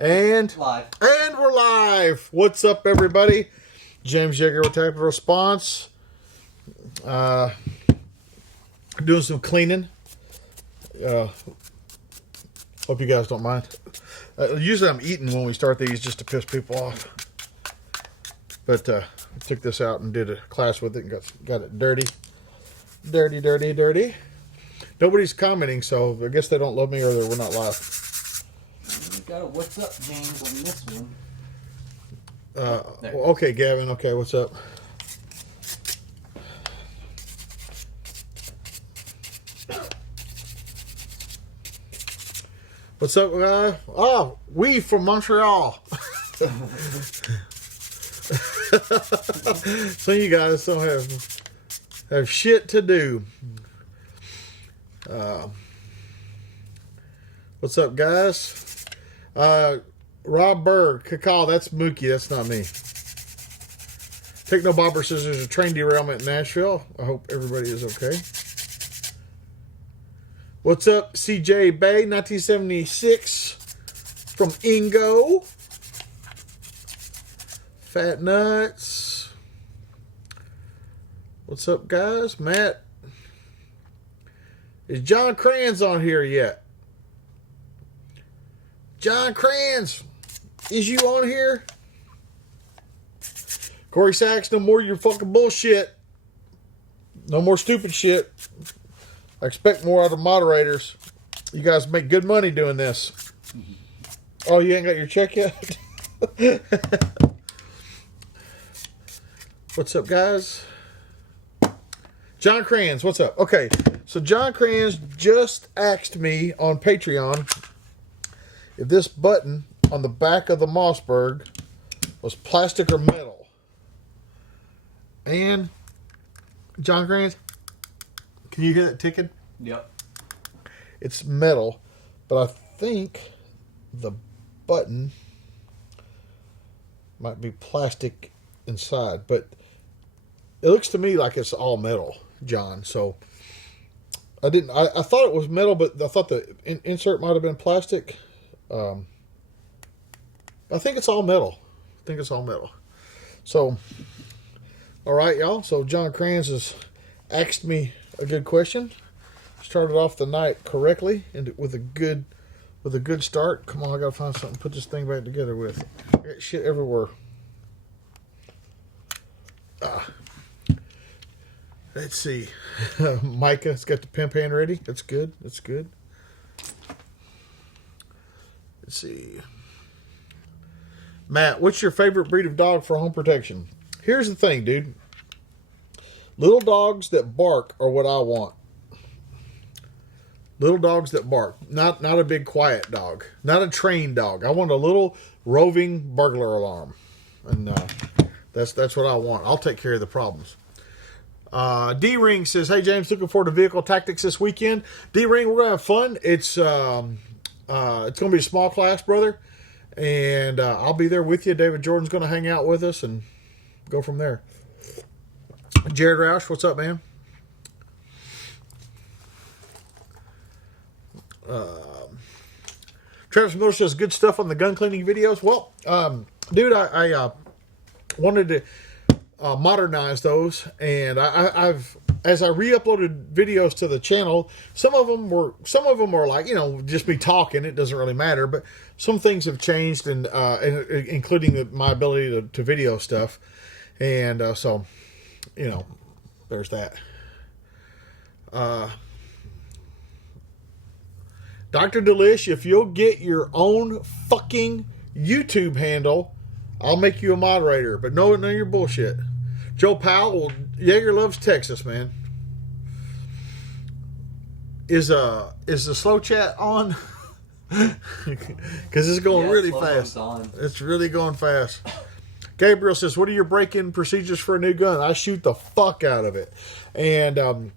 And live. And we're live. What's up, everybody? James Yeager with Tactical Response. Doing some cleaning. Hope you guys don't mind. Usually I'm eating when we start these just to piss people off. But I took this out and did a class with it and got it dirty. Dirty. Nobody's commenting, so I guess they don't love me or we're not live. We got a what's up, James, on this one. Okay, Gavin. Okay, what's up? What's up, guys? Oh, we from Montreal. So you guys don't have shit to do. What's up, guys? Rob Berg, Kakal, that's Mookie, that's not me. Techno Bobber says there's a train derailment in Nashville. I hope everybody is okay. What's up, CJ Bay, 1976 from Ingo. Fat Nuts. What's up, guys? Matt. Is John Kranz on here yet? John Kranz, is you on here? Corey Sachs, no more your fucking bullshit. No more stupid shit. I expect more out of moderators. You guys make good money doing this. Oh, you ain't got your check yet? What's up, guys? John Kranz, what's up? Okay, so John Kranz just asked me on Patreon if this button on the back of the Mossberg was plastic or metal. And John Kranz, can you hear that ticking? Yep. It's metal, but I think the button might be plastic inside, but it looks to me like it's all metal, John. So I thought it was metal, but I thought the insert might have been plastic. I think it's all metal. So, all right, y'all. So John Kranz has asked me a good question. Started off the night correctly and with a good start. Come on, I gotta find something to put this thing back together with. I got shit everywhere. Let's see. Micah's got the pimp hand ready. That's good. Let's see. Matt, what's your favorite breed of dog for home protection? Here's the thing, dude. Little dogs that bark are what I want. Little dogs that bark. Not a big quiet dog. Not a trained dog. I want a little roving burglar alarm. And that's what I want. I'll take care of the problems. D-Ring says, hey, James, looking forward to vehicle tactics this weekend. D-Ring, we're going to have fun. It's going to be a small class, brother. And I'll be there with you. David Jordan's going to hang out with us and go from there. Jared Roush, what's up, man? Travis Miller says, good stuff on the gun cleaning videos. Well, dude, I wanted to modernize those, and I've as I re-uploaded videos to the channel, some of them are like, just me talking. It doesn't really matter, but some things have changed, and including my ability to video stuff, and so there's that. Dr. Delish, if you'll get your own fucking YouTube handle, I'll make you a moderator. But no, none of your bullshit. Joe Powell, Jaeger loves Texas, man. Is the slow chat on? Because it's going really fast. It's really going fast. Gabriel says, what are your break-in procedures for a new gun? I shoot the fuck out of it. And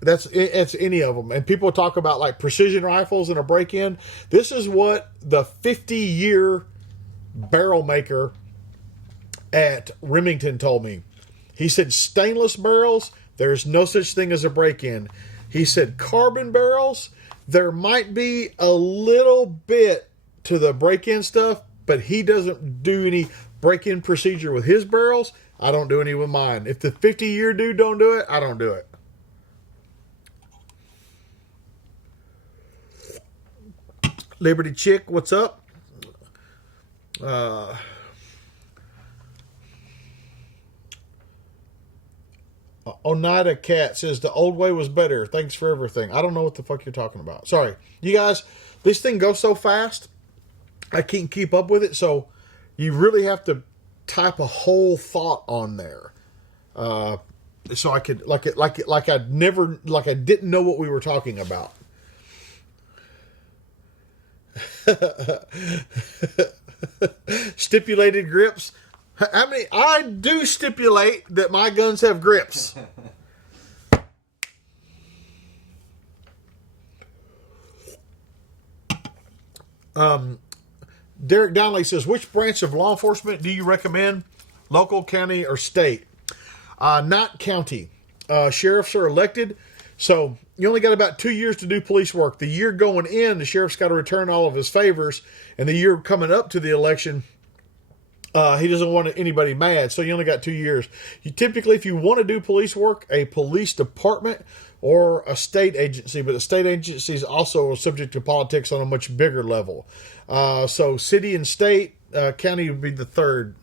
it's any of them. And people talk about like precision rifles and a break-in. This is what the 50-year barrel maker at Remington told me. He said stainless barrels, there's no such thing as a break-in. He said carbon barrels, there might be a little bit to the break-in stuff, but he doesn't do any break-in procedure with his barrels. I don't do any with mine. If the 50-year dude don't do it, I don't do it. Liberty Chick, what's up? Oneida Cat says the old way was better. Thanks for everything. I don't know what the fuck you're talking about. Sorry. You guys, this thing goes so fast, I can't keep up with it, so you really have to type a whole thought on there. So I could, like I didn't know what we were talking about. Stipulated grips. I do stipulate that my guns have grips. Derek Donnelly says, which branch of law enforcement do you recommend? Local, county, or state? Not county. Sheriffs are elected, so you only got about 2 years to do police work. The year going in, the sheriff's got to return all of his favors, and the year coming up to the election, he doesn't want anybody mad, so you only got 2 years. You typically, if you want to do police work, a police department or a state agency, but the state agency is also subject to politics on a much bigger level. So city and state, county would be the third.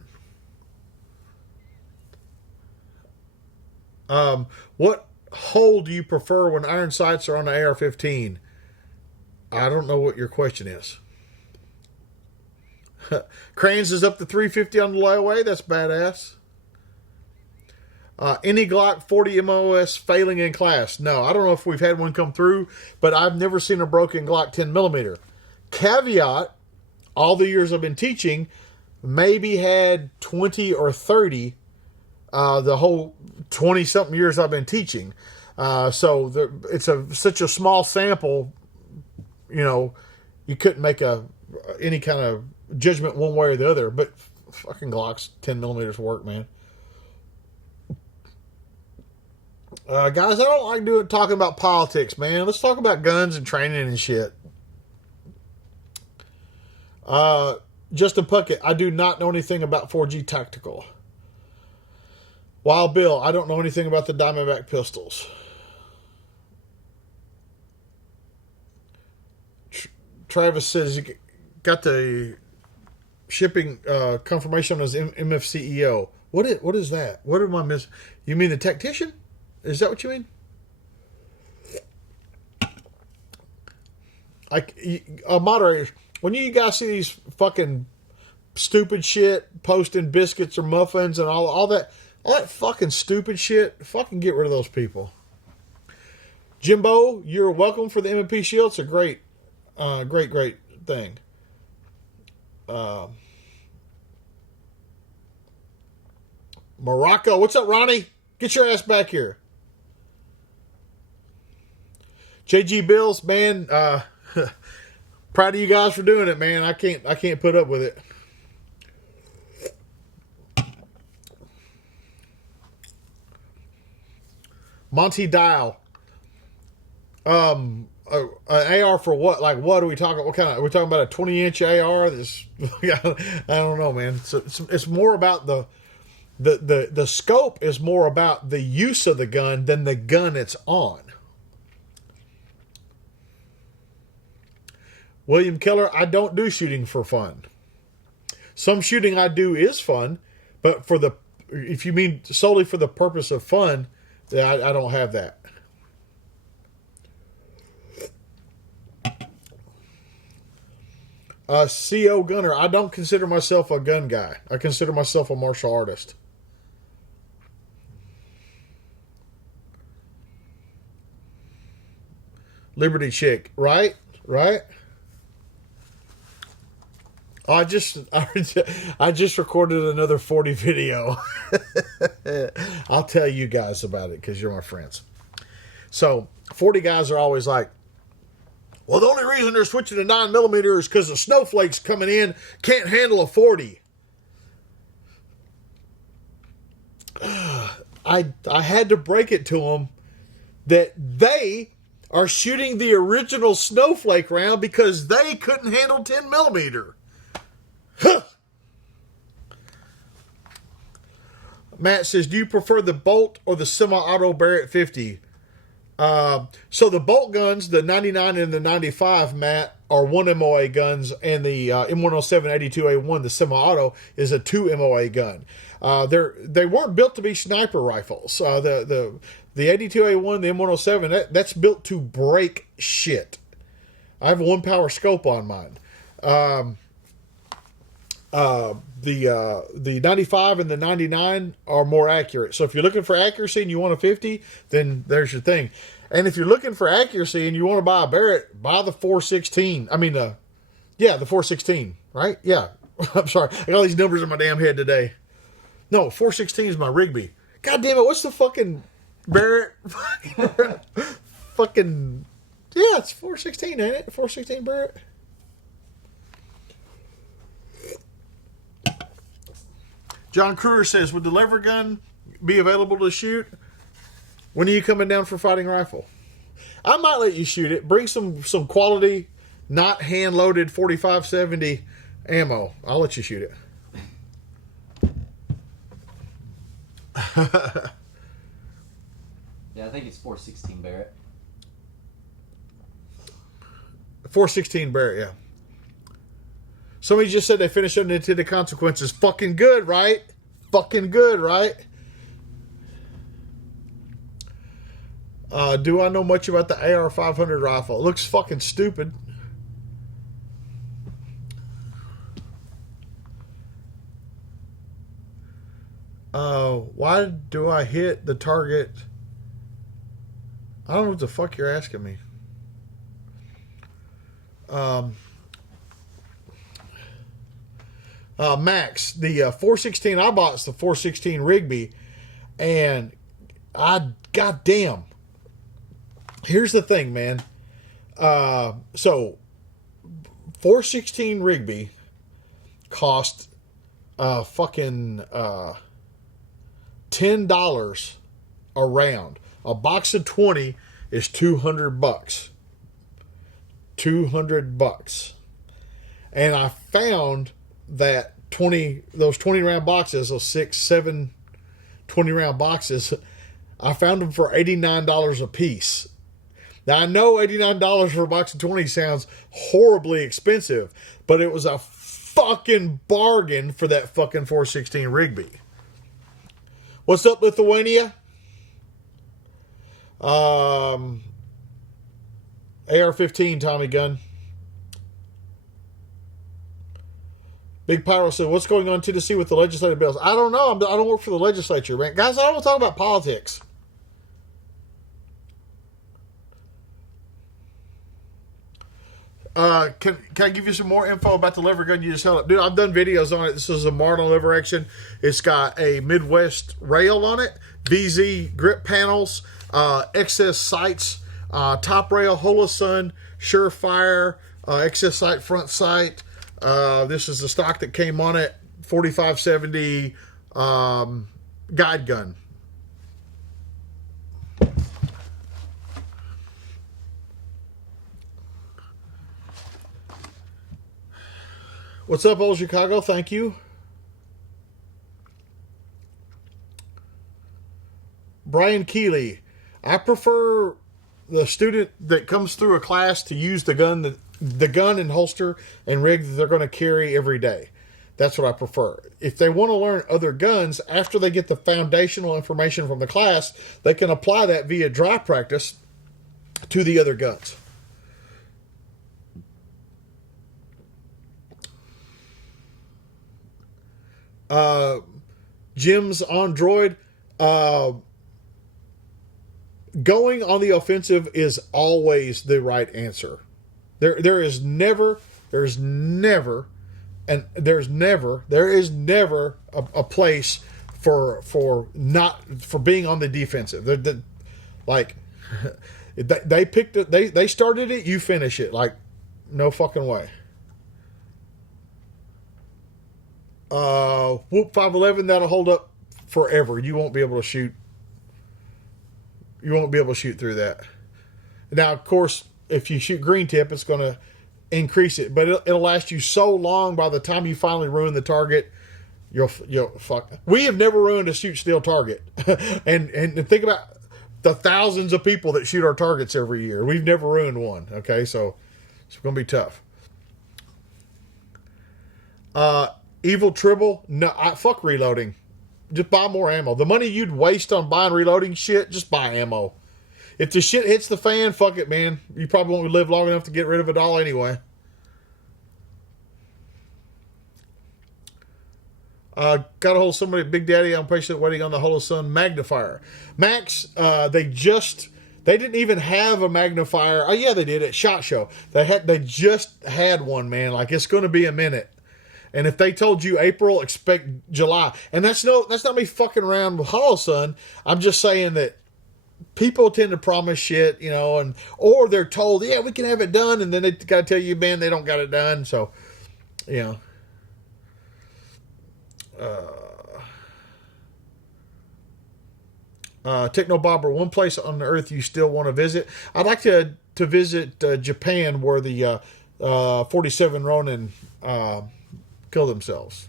What hole do you prefer when iron sights are on the AR-15? I don't know what your question is. Crayons is up to 350 on the layaway. That's badass. Any Glock 40 MOS failing in class? No, I don't know if we've had one come through, but I've never seen a broken Glock 10 millimeter. Caveat, all the years I've been teaching, maybe had 20 or 30 the whole 20-something years I've been teaching. So it's such a small sample, you couldn't make any kind of judgment one way or the other. But fucking Glocks 10 millimeters work, man. Guys, I don't like talking about politics, man. Let's talk about guns and training and shit. Justin Puckett, I do not know anything about 4G Tactical. Wild Bill, I don't know anything about the Diamondback pistols. Travis says you got the shipping confirmation on his MFCEO. What is that? What am I missing? You mean the tactician? Is that what you mean? Moderators, when you guys see these fucking stupid shit posting biscuits or muffins and all that fucking stupid shit, fucking get rid of those people. Jimbo, you're welcome for the M&P shield. It's a great thing. Morocco, what's up, Ronnie? Get your ass back here. JG Bills, man, proud of you guys for doing it, man. I can't put up with it. Monty Dial. An AR for what? Like, what are we talking? What kind of? Are we talking about a 20-inch AR? I don't know, man. It's more about the scope is more about the use of the gun than the gun it's on. William Keller, I don't do shooting for fun. Some shooting I do is fun, but if you mean solely for the purpose of fun, I don't have that. CO Gunner, I don't consider myself a gun guy. I consider myself a martial artist. Liberty Chick, right? I just recorded another 40 video. I'll tell you guys about it because you're my friends. So 40 guys are always like, well, the only reason they're switching to 9mm is because the snowflakes coming in can't handle a 40. I had to break it to them that they are shooting the original Snowflake round because they couldn't handle 10 millimeter. Huh. Matt says, do you prefer the Bolt or the semi-auto Barrett 50? So the Bolt guns, the 99 and the 95, Matt, are 1 MOA guns, and the M107 82A1, the semi-auto, is a 2 MOA gun. They weren't built to be sniper rifles. The 82A1, the M107, that's built to break shit. I have a 1-power scope on mine. The 95 and the 99 are more accurate. So if you're looking for accuracy and you want a 50, then there's your thing. And if you're looking for accuracy and you want to buy a Barrett, buy the 416. I mean, the 416, right? Yeah. I'm sorry. I got all these numbers in my damn head today. No, 416 is my Rigby. God damn it. What's the fucking Barrett? Fucking, yeah, it's 416, ain't it? 416 Barrett. John Kruger says, would the lever gun be available to shoot? When are you coming down for fighting rifle? I might let you shoot it. Bring some quality, not hand-loaded 4570 ammo. I'll let you shoot it. Yeah, I think it's 416 Barrett. 416 Barrett, yeah. Somebody just said they finished Unintended Consequences. Fucking good, right? Fucking good, right? Do I know much about the AR-500 rifle? It looks fucking stupid. Why do I hit the target? I don't know what the fuck you're asking me. Max, the 416 I bought is the 416 Rigby, and goddamn. Here's the thing, man. So 416 Rigby cost fucking $10 a round. A box of 20 is $200. $200. And I found that those 20 round boxes, those 6, 7, 20 round boxes, I found them for $89 a piece. Now I know $89 for a box of 20 sounds horribly expensive, but it was a fucking bargain for that fucking 416 Rigby. What's up, Lithuania? AR-15 Tommy gun. Big Pyro said, what's going on in Tennessee with the legislative bills? I don't know. I don't work for the legislature, man. Guys, I don't want to talk about politics. Can I give you some more info about the lever gun you just held up? Dude, I've done videos on it. This is a Martin lever action. It's got a Midwest rail on it, VZ grip panels, excess sights, top rail, Holosun, Surefire, excess sight, front sight. This is the stock that came on it, 4570 guide gun. What's up, old Chicago? Thank you. Brian Keeley. I prefer the student that comes through a class to use the gun and holster and rig that they're going to carry every day. That's what I prefer. If they want to learn other guns, after they get the foundational information from the class, they can apply that via dry practice to the other guns. Jim's on droid. Going on the offensive is always the right answer. There is never a place for being on the defensive. They picked it. They started it. You finish it. Like, no fucking way. Whoop 511, that'll hold up forever. You won't be able to shoot. You won't be able to shoot through that. Now, of course, if you shoot green tip, it's going to increase it, but it'll last you so long. By the time you finally ruin the target, you'll fuck. We have never ruined a shoot steel target, and think about the thousands of people that shoot our targets every year. We've never ruined one. Okay, so it's going to be tough. Evil Tribble, no, fuck reloading. Just buy more ammo. The money you'd waste on buying reloading shit, just buy ammo. If the shit hits the fan, fuck it, man. You probably won't live long enough to get rid of it all anyway. Got a hold of somebody at Big Daddy. I'm patient waiting on the Holosun magnifier. Max, they didn't even have a magnifier. Oh yeah, they did at SHOT Show. They just had one, man. Like, it's going to be a minute. And if they told you April, expect July. And that's not me fucking around with Holosun. I'm just saying that people tend to promise shit, you know, or they're told, yeah, we can have it done, and then they got to tell you, man, they don't got it done. So, you know. Techno Bobber, one place on the earth you still want to visit. I'd like to visit Japan, where the 47 Ronin kill themselves.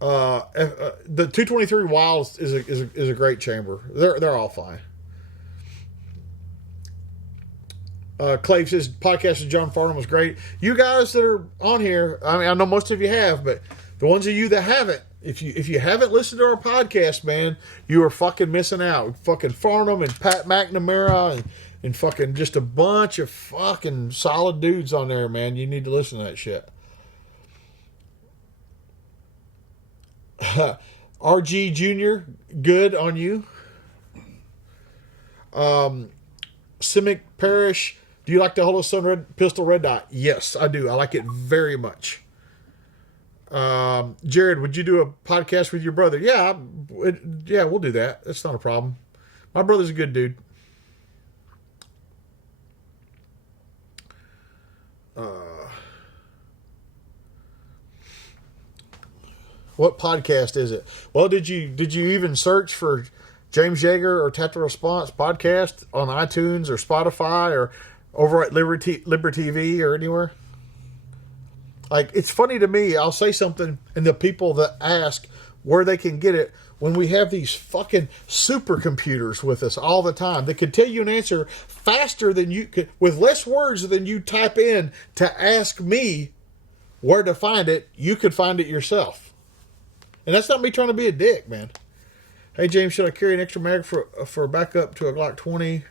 The 223 Wild is a great chamber. They're all fine. Clave says podcast with John Farnham was great. You guys that are on here, I mean, I know most of you have, but the ones of you that haven't, if you haven't listened to our podcast, man, you are fucking missing out. Fucking Farnham and Pat McNamara and fucking just a bunch of fucking solid dudes on there, man. You need to listen to that shit. RG Jr., good on you. Simic Parish, do you like the Holosun pistol red dot? Yes, I do. I like it very much. Jared, would you do a podcast with your brother? Yeah, we'll do that. That's not a problem. My brother's a good dude. What podcast is it? Well, did you even search for James Yeager or Tactical Response podcast on iTunes or Spotify or over at LIBERTV or anywhere? Like, it's funny to me, I'll say something, and the people that ask where they can get it, when we have these fucking supercomputers with us all the time that can tell you an answer faster than you could, with less words than you type in to ask me where to find it, you could find it yourself. And that's not me trying to be a dick, man. Hey, James, should I carry an extra mag for backup to a Glock 20?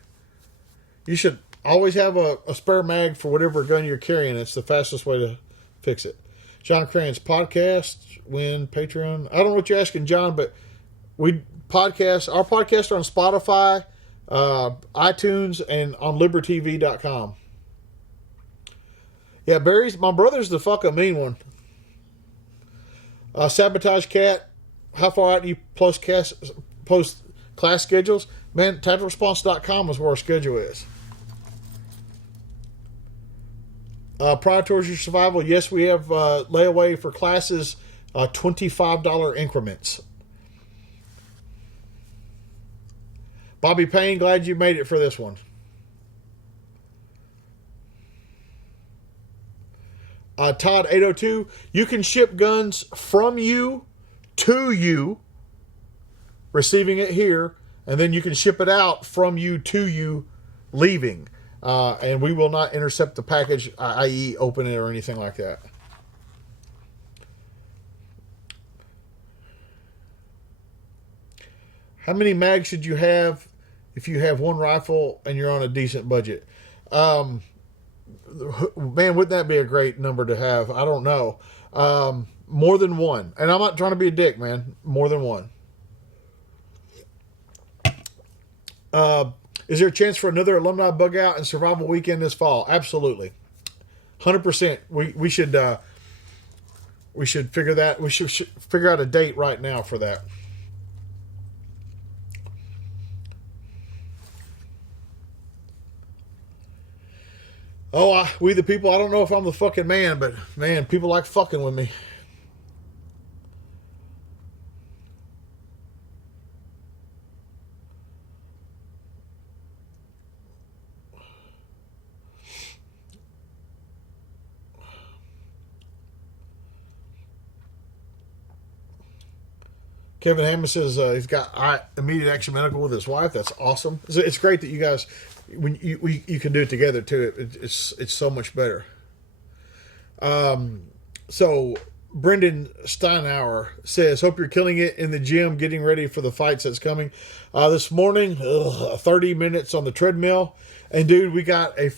You should always have a spare mag for whatever gun you're carrying. It's the fastest way to fix it. John Crane's podcast, Patreon. I don't know what you're asking, John, but our podcasts are on Spotify, iTunes, and on LiberTV.com. Yeah, my brother's the fucking mean one. Sabotage Cat, how far out do you post class schedules? Man, tacticalresponse.com is where our schedule is. Prior towards your survival, yes, we have layaway for classes, $25 increments. Bobby Payne, glad you made it for this one. Todd 802, you can ship guns from you to you, receiving it here, and then you can ship it out from you to you, leaving. And we will not intercept the package, i.e. open it or anything like that. How many mags should you have if you have one rifle and you're on a decent budget? Man, wouldn't that be a great number to have? I don't know. More than one. And I'm not trying to be a dick, man. More than one. Is there a chance for another alumni bug out and survival weekend this fall? Absolutely. 100%. We should figure that. We should figure out a date right now for that. Oh, we the people, I don't know if I'm the fucking man, but man, people like fucking with me. Kevin Hammond says he's got immediate action medical with his wife. That's awesome. It's great that you guys, when you can do it together too. It's so much better. So Brendan Steinauer says, hope you're killing it in the gym, getting ready for the fights that's coming. This morning, 30 minutes on the treadmill. And dude, we bought a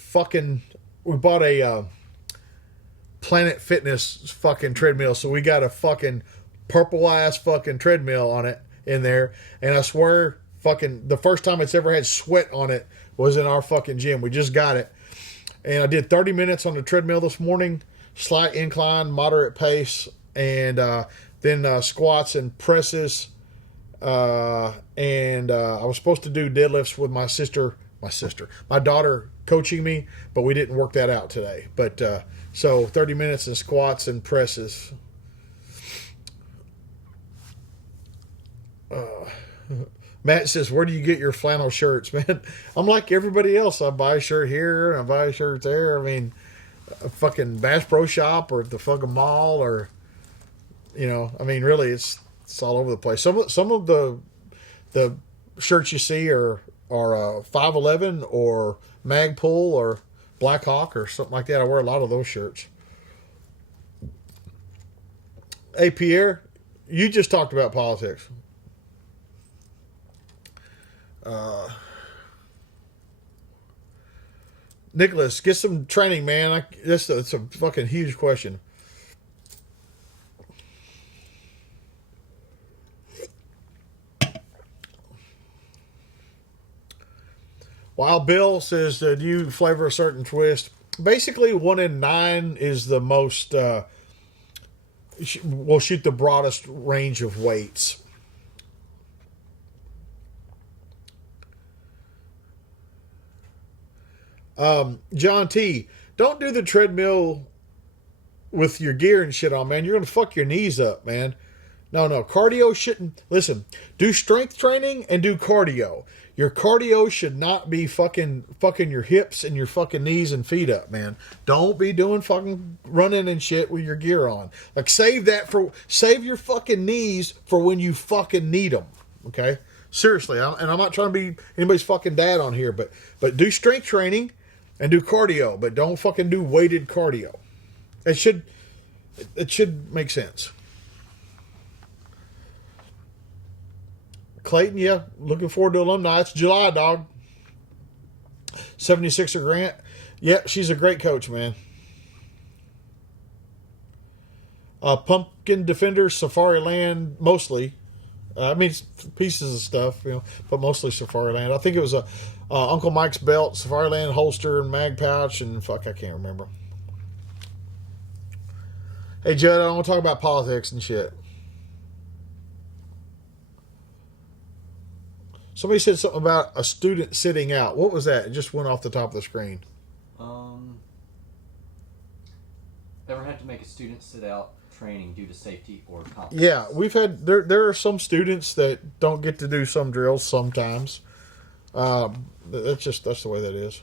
Planet Fitness fucking treadmill. So we got a fucking purple ass fucking treadmill on it in there. And I swear, fucking, the first time it's ever had sweat on it was in our fucking gym. We just got it. And I did 30 minutes on the treadmill this morning. Slight incline, moderate pace, and then squats and presses. And I was supposed to do deadlifts with my daughter coaching me, but we didn't work that out today. But so 30 minutes in squats and presses. Matt says, where do you get your flannel shirts, man? I'm like everybody else. I buy a shirt here and I buy a shirt there. I mean, a fucking Bass Pro Shop or at the fucking mall, or I mean, really, it's all over the place. Some of the shirts you see are 511 or Magpul or Black Hawk or something like that. I wear a lot of those shirts. Hey Pierre, you just talked about politics. Nicholas, get some training, man. It's a fucking huge question. While Bill says, do you flavor a certain twist? Basically, 1 in 9 is the most, will shoot the broadest range of weights. John T, don't do the treadmill with your gear and shit on, man. You're going to fuck your knees up, man. No, cardio shouldn't. Listen, do strength training and do cardio. Your cardio should not be fucking your hips and your fucking knees and feet up, man. Don't be doing fucking running and shit with your gear on. Like, save your fucking knees for when you fucking need them. Okay? Seriously, I'm not trying to be anybody's fucking dad on here, but do strength training and do cardio, but don't fucking do weighted cardio. It should make sense. Clayton, yeah, looking forward to alumni. It's July, dog. 76er Grant. Yeah, she's a great coach, man. Pumpkin Defender, Safari Land, mostly. I mean, pieces of stuff, but mostly Safari Land. I think it was a Uncle Mike's belt, Safari Land holster, and mag pouch, and I can't remember. Hey, Judd, I don't want to talk about politics and shit. Somebody said something about a student sitting out. What was that? It just went off the top of the screen. Ever had to make a student sit out training due to safety or competence? Yeah, we've had there are some students that don't get to do some drills sometimes. That's the way that is.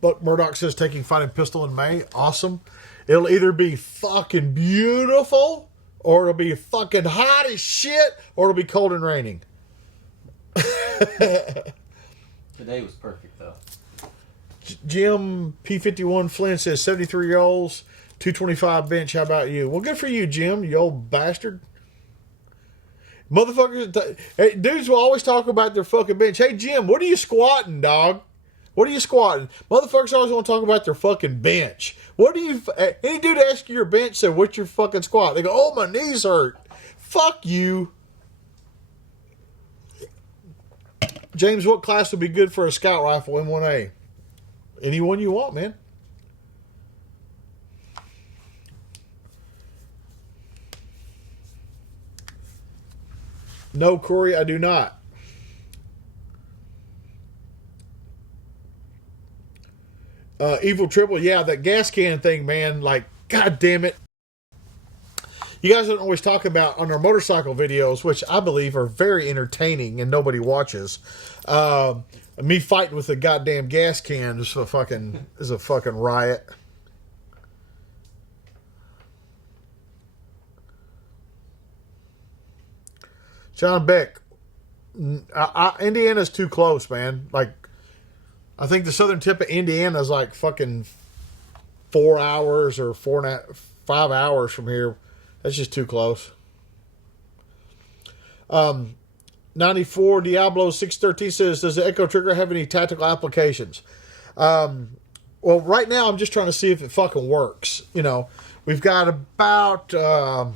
Buck Murdoch says taking fighting pistol in May. Awesome. It'll either be fucking beautiful, or it'll be fucking hot as shit, or it'll be cold and raining. Today was perfect, though. Jim P51 Flynn says 73-year-olds, 225 bench. How about you? Well, good for you, Jim, you old bastard. Motherfuckers, dudes will always talk about their fucking bench. Hey, Jim, what are you squatting, dog? What are you squatting? Motherfuckers always want to talk about their fucking bench. What do you... Any dude ask you your bench, say, what's your fucking squat? They go, oh, my knees hurt. Fuck you. James, what class would be good for a scout rifle M1A? Anyone you want, man. No, Corey, I do not. Evil Triple, yeah, that gas can thing, man. Like, god damn it. you guys don't always talk about on our motorcycle videos, which I believe are very entertaining and nobody watches. Me fighting with a goddamn gas can is a fucking riot. John Beck, Indiana's too close, man. Like, I think the southern tip of Indiana is like fucking 4 hours or 5 hours from here. That's just too close. 94 Diablo 613 says, does the Echo Trigger have any tactical applications? Well, right now I'm just trying to see if it fucking works. You know, we've got about a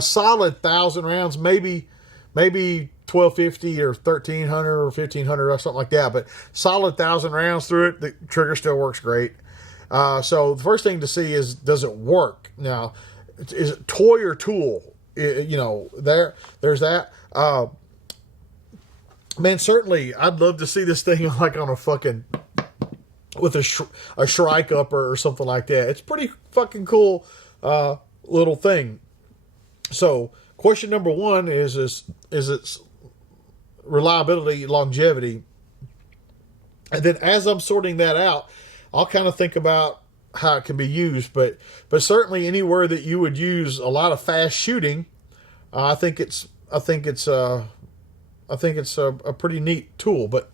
solid 1,000 rounds, maybe 1,250 or 1,300 or 1,500 or something like that. But solid 1,000 rounds through it, the trigger still works great. So the first thing to see is, does it work? Now, is it toy or tool? You know, there's that. Man, certainly, I'd love to see this thing like on a fucking with a Shrike upper or something like that. It's pretty fucking cool little thing. So, question number one is its reliability, longevity, and then as I'm sorting that out, I'll kind of think about how it can be used. But certainly anywhere that you would use a lot of fast shooting, I think it's a pretty neat tool. But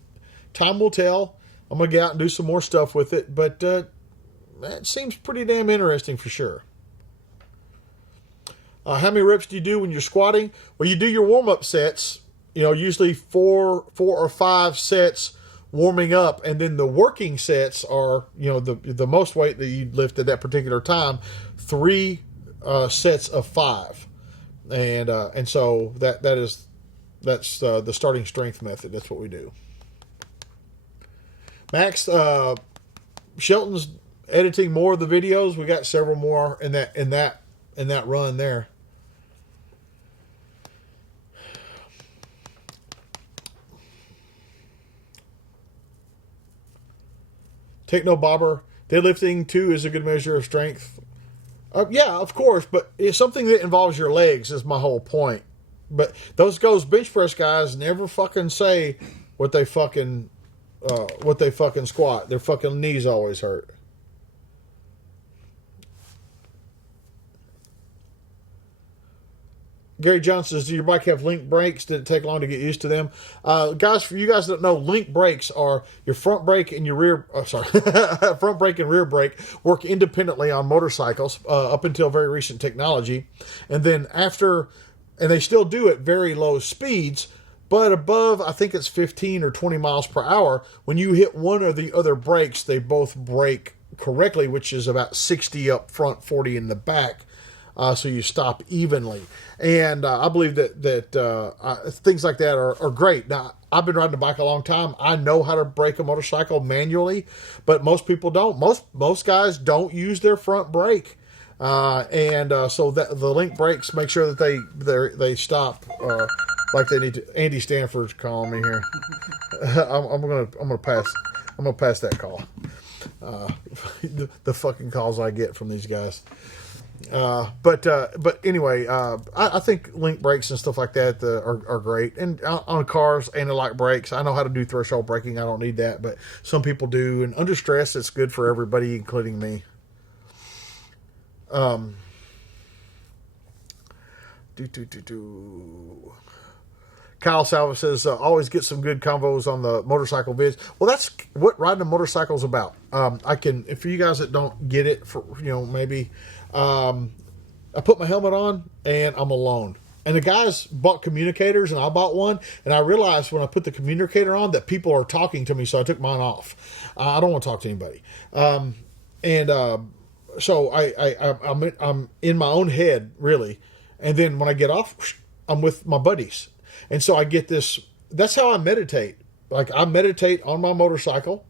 time will tell. I'm gonna get out and do some more stuff with it. But it seems pretty damn interesting for sure. How many reps do you do when you're squatting? Well, you do your warm-up sets. You know, usually four or five sets warming up, and then the working sets are, you know, the most weight that you lift at that particular time, 3 sets of 5, and so that's the starting strength method. That's what we do. Max, Shelton's editing more of the videos. We got several more in that run there. Take no bobber. Deadlifting too is a good measure of strength. Yeah, of course, but it's something that involves your legs is my whole point. But those bench press guys never fucking say what they fucking squat. Their fucking knees always hurt. Gary Johnson says, do your bike have link brakes? Did it take long to get used to them? Guys, for you guys that know, link brakes are your front brake and your rear, front brake and rear brake work independently on motorcycles up until very recent technology. And then and they still do at very low speeds, but above, I think it's 15 or 20 miles per hour, when you hit one or the other brakes, they both brake correctly, which is about 60 up front, 40 in the back. So you stop evenly. And I believe that things like that are great. Now, I've been riding a bike a long time. I know how to brake a motorcycle manually, but most people don't. Most guys don't use their front brake. So that the link brakes make sure that they stop like they need to. Andy Stanford's calling me here. I'm gonna pass that call. The fucking calls I get from these guys. But anyway, I think link brakes and stuff like that are great. And on cars, anti-lock brakes, I know how to do threshold braking. I don't need that, but some people do. And under stress, it's good for everybody, including me. Kyle Salva says, always get some good convos on the motorcycle vids. Well, that's what riding a motorcycle is about. For you guys that don't get it, maybe, I put my helmet on and I'm alone. And the guys bought communicators and I bought one. And I realized when I put the communicator on that people are talking to me. So I took mine off. I don't want to talk to anybody. So I'm in my own head, really. And then when I get off, I'm with my buddies. And so I get this, that's how I meditate. Like I meditate on my motorcycle.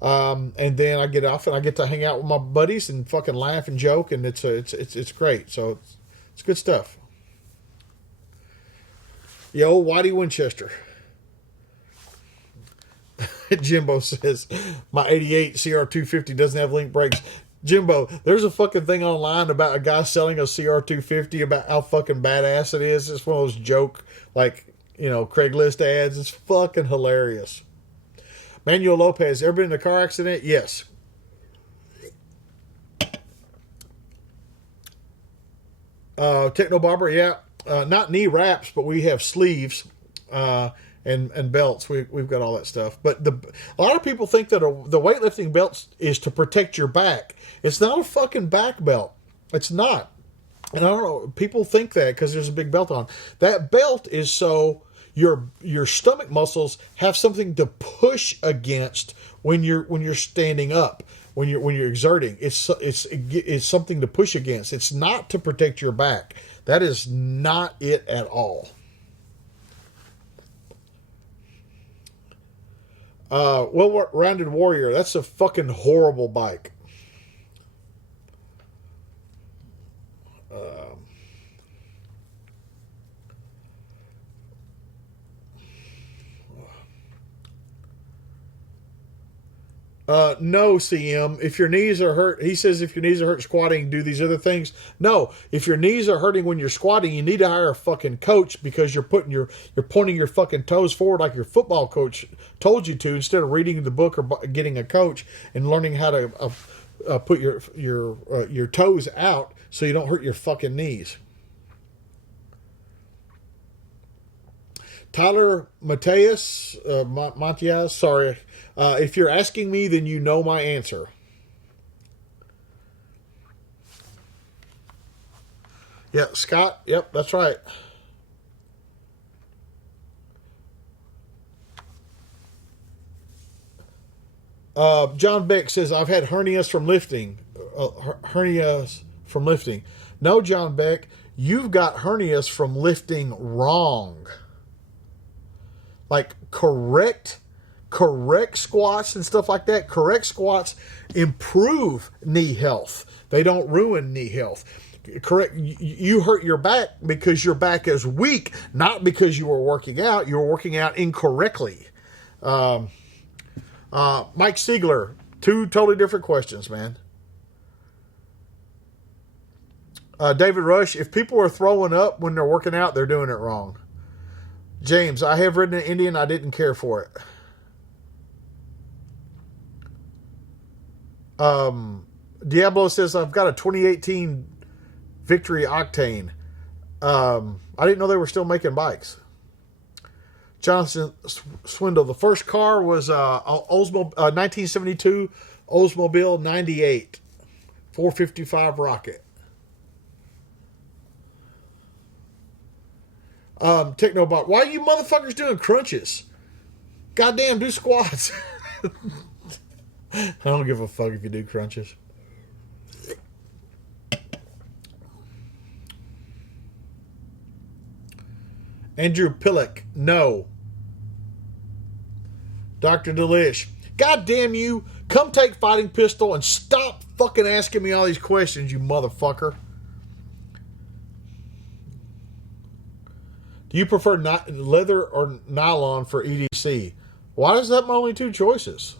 And then I get off and I get to hang out with my buddies and fucking laugh and joke. And it's great. So it's good stuff. Yo, Whitey Winchester. Jimbo says, my 88 CR250 doesn't have link brakes. Jimbo, there's a fucking thing online about a guy selling a CR250 about how fucking badass it is. It's one of those joke, like, Craigslist ads. It's fucking hilarious. Manuel Lopez, ever been in a car accident? Yes. Techno Barber, yeah. Not knee wraps, but we have sleeves and belts. We've got all that stuff. But a lot of people think that the weightlifting belt is to protect your back. It's not a fucking back belt. It's not. And I don't know. People think that because there's a big belt on. That belt is so your stomach muscles have something to push against when you're standing up. When you're exerting, it's something to push against. It's not to protect your back. That is not it at all. Well-rounded warrior. That's a fucking horrible bike. No, CM. If your knees are hurt, he says if your knees are hurt squatting, do these other things. No, if your knees are hurting when you're squatting, you need to hire a fucking coach because you're pointing your fucking toes forward like your football coach told you to instead of reading the book or getting a coach and learning how to put your toes out so you don't hurt your fucking knees. Tyler Matias, sorry. If you're asking me, then you know my answer. Yeah, Scott. Yep, that's right. John Beck says, I've had hernias from lifting. No, John Beck, you've got hernias from lifting wrong. Like correct squats and stuff like that. Correct squats improve knee health. They don't ruin knee health. Correct. You hurt your back because your back is weak, not because you were working out. You were working out incorrectly. Mike Siegler, two totally different questions, man. David Rush, if people are throwing up when they're working out, they're doing it wrong. James, I have ridden an Indian. I didn't care for it. Diablo says, I've got a 2018 Victory Octane. I didn't know they were still making bikes. Jonathan Swindle, the first car was Oldsmobile 1972 Oldsmobile 98 455 Rocket. Technobot, why are you motherfuckers doing crunches? Goddamn, do squats. I don't give a fuck if you do crunches. Andrew Pillock, no. Dr. Delish, goddamn you, come take Fighting Pistol and stop fucking asking me all these questions, you motherfucker. Do you prefer leather or nylon for EDC? Why is that my only two choices?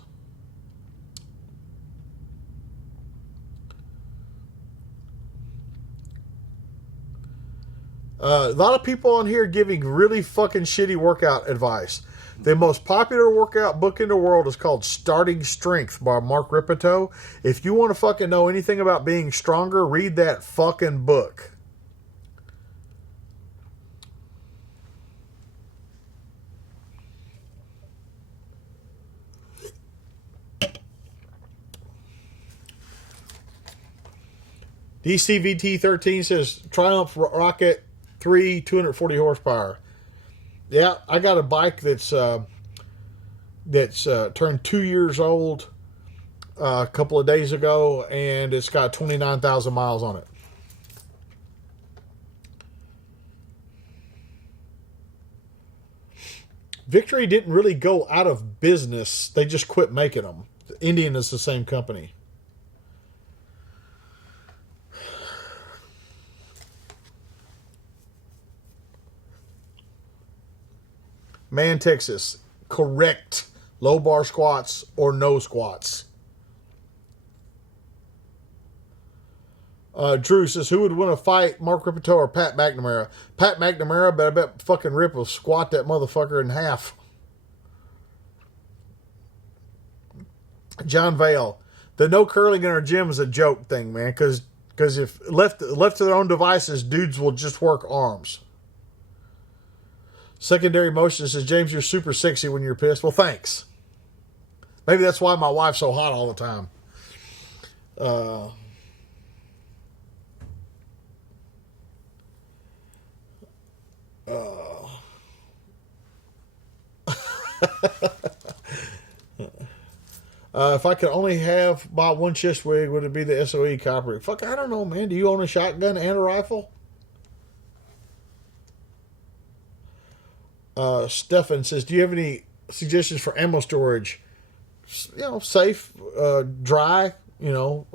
A lot of people on here giving really fucking shitty workout advice. The most popular workout book in the world is called Starting Strength by Mark Ripito. If you want to fucking know anything about being stronger, read that fucking book. DCVT13 says Triumph Rocket 3, 240 horsepower. Yeah, I got a bike that's turned 2 years old a couple of days ago, and it's got 29,000 miles on it. Victory didn't really go out of business. They just quit making them. Indian is the same company. Man, Texas, correct low bar squats or no squats. Drew says, who would win a fight, Mark Ripito or Pat McNamara? Pat McNamara, but I bet fucking Rip will squat that motherfucker in half. John Vale, the no curling in our gym is a joke thing, man, because if left to their own devices, dudes will just work arms. Secondary motion says, James, you're super sexy when you're pissed. Well, thanks. Maybe that's why my wife's so hot all the time. If I could only buy one chest wig, would it be the SOE copper? Fuck, I don't know, man. Do you own a shotgun and a rifle? Stefan says, do you have any suggestions for ammo storage? You know, safe, dry, you know,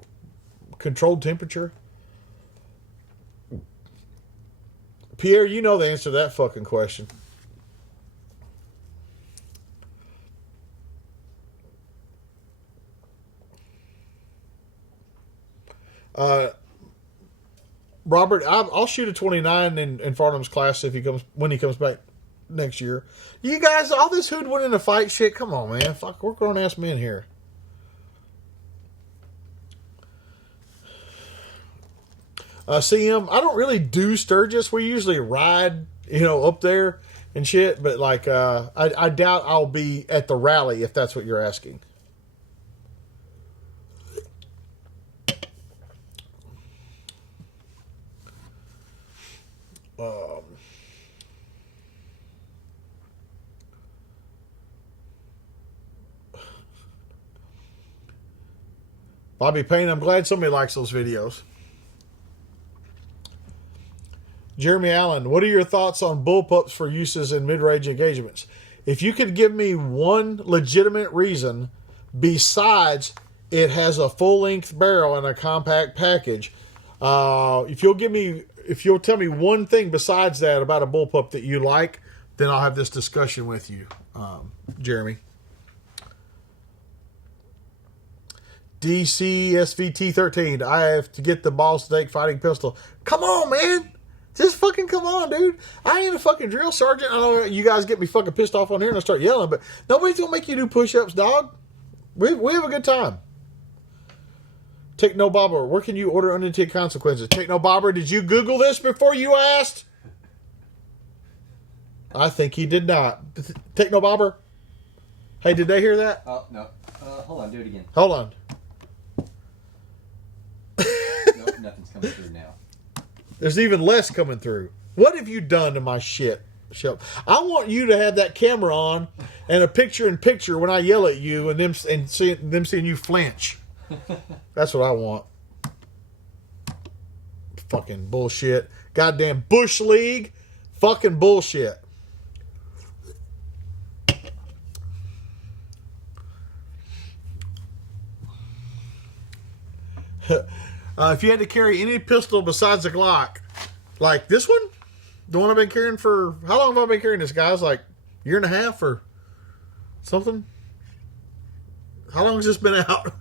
controlled temperature. Pierre, you know the answer to that fucking question. Robert, I'll shoot a 29 in Farnham's class when he comes back next year. You guys, all this who'd win in a fight shit. Come on, man. Fuck, we're grown ass men here. CM, I don't really do Sturgis. We usually ride, you know, up there and shit. But like, I doubt I'll be at the rally if that's what you're asking. Bobby Payne, I'm glad somebody likes those videos. Jeremy Allen, what are your thoughts on bullpups for uses in mid-range engagements? If you could give me one legitimate reason besides it has a full-length barrel and a compact package, if you'll tell me one thing besides that about a bullpup that you like, then I'll have this discussion with you, Jeremy. DCSVT13, I have to get the ball stake fighting pistol. Come on, man. Just fucking come on, dude. I ain't a fucking drill sergeant. I don't know, you guys get me fucking pissed off on here and I start yelling, but nobody's going to make you do push-ups, dog. We have a good time. Techno Bobber, where can you order unintended consequences? Techno Bobber, did you Google this before you asked? I think he did not. Techno Bobber? Hey, did they hear that? Oh, no. Hold on, do it again. Hold on. Nope, nothing's coming through now. There's even less coming through. What have you done to my shit, Shep? I want you to have that camera on and a picture-in-picture when I yell at you and them seeing you flinch. That's what I want. Fucking bullshit. Goddamn Bush League. Fucking bullshit. If you had to carry any pistol besides a Glock, like this one, the one I've been carrying for, how long have I been carrying this, guys? Like a year and a half or something? How long has this been out?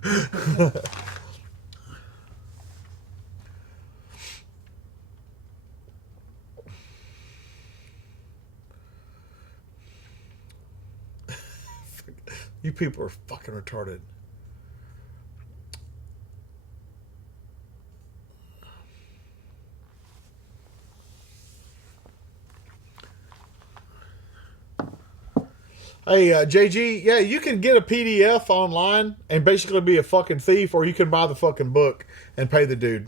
You people are fucking retarded. Hey, JG, yeah, you can get a PDF online and basically be a fucking thief, or you can buy the fucking book and pay the dude.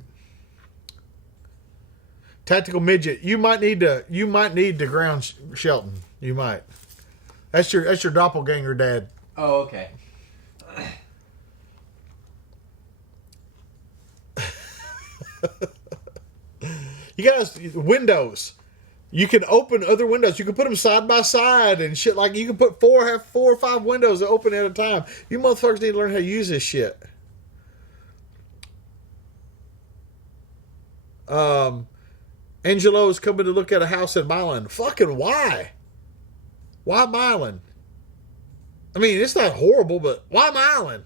Tactical Midget, you might need to ground Shelton. You might. That's your doppelganger dad. Oh, okay. You guys, windows. You can open other windows. You can put them side by side and shit. Like you can put have 4 or 5 windows that open at a time. You motherfuckers need to learn how to use this shit. Angelo's coming to look at a house in Milan. Fucking why? Why Milan? I mean, it's not horrible, but why Milan?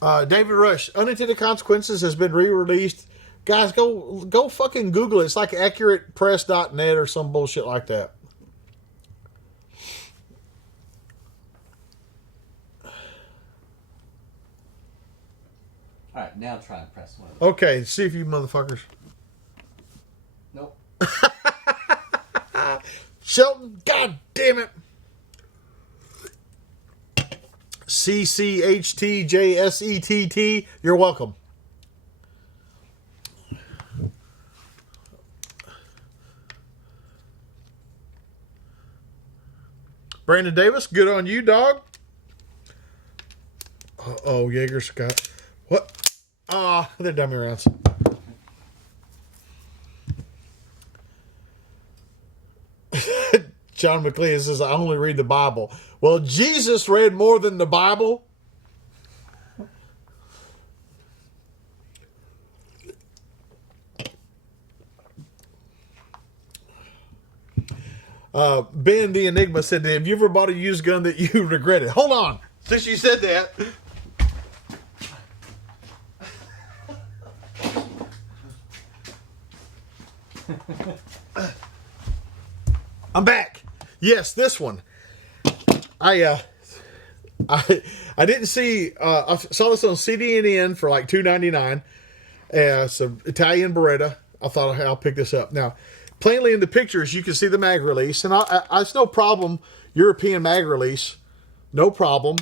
David Rush, Unintended Consequences has been re-released. Guys, go fucking Google it. It's like accuratepress.net or some bullshit like that. All right, now try and press one. Okay, see if you motherfuckers. Nope. Shelton, god damn it. CCHTJSETT, you're welcome. Brandon Davis, good on you, dog. Oh, Jaeger Scott. What? Ah, they're dummy rounds. John McLean says, I only read the Bible. Well, Jesus read more than the Bible. Ben the Enigma said, have you ever bought a used gun that you regretted? Hold on. Since you said that. I'm back. Yes, this one. I didn't see. I saw this on CDNN for like $2.99. It's an Italian Beretta. I thought, I'll pick this up. Now, plainly in the pictures, you can see the mag release, and it's no problem. European mag release, no problem.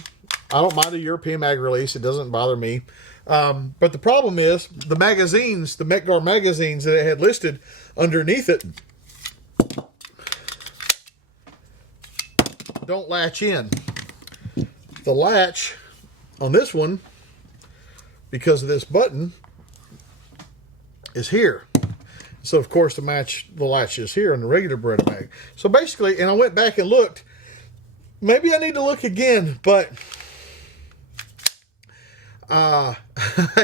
I don't mind a European mag release. It doesn't bother me. But the problem is the magazines, the Metgar magazines that it had listed underneath it, don't latch in. The latch on this one, because of this button, is here. So of course the latch is here in the regular Beretta mag. So basically, and I went back and looked. Maybe I need to look again, but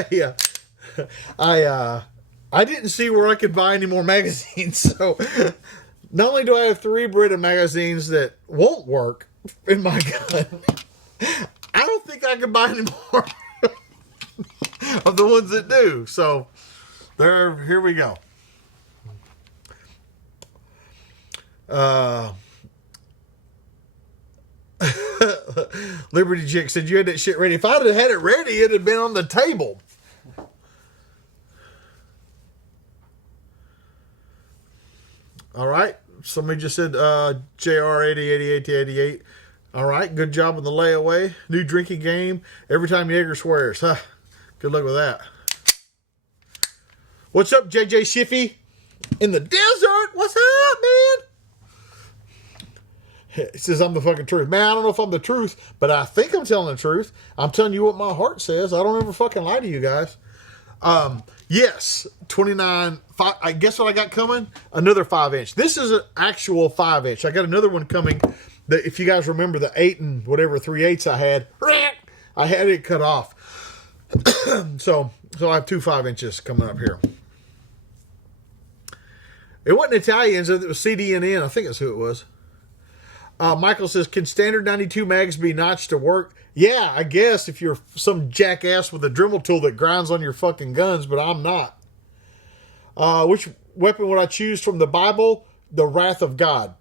yeah, I didn't see where I could buy any more magazines. So not only do I have 3 Beretta magazines that won't work in my gun, I don't think I can buy any more of the ones that do. So here we go. Liberty Chick said you had that shit ready. If I'd have had it ready, it'd have been on the table. All right. Somebody just said JR808888. All right. Good job with the layaway. New drinking game. Every time Jaeger swears. Huh. Good luck with that. What's up, JJ Shiffy? In the desert? What's up, man? He says, I'm the fucking truth. Man, I don't know if I'm the truth, but I think I'm telling the truth. I'm telling you what my heart says. I don't ever fucking lie to you guys. Yes, 29. I guess what I got coming? Another 5-inch. This is an actual 5-inch. I got another one coming. That, if you guys remember the 8 and whatever 3/8 I had it cut off. So I have 2 5-inches coming up here. It wasn't Italians. It was CDNN. I think that's who it was. Michael says, can standard 92 mags be notched to work? Yeah, I guess if you're some jackass with a Dremel tool that grinds on your fucking guns, but I'm not. Which weapon would I choose from the Bible? The Wrath of God.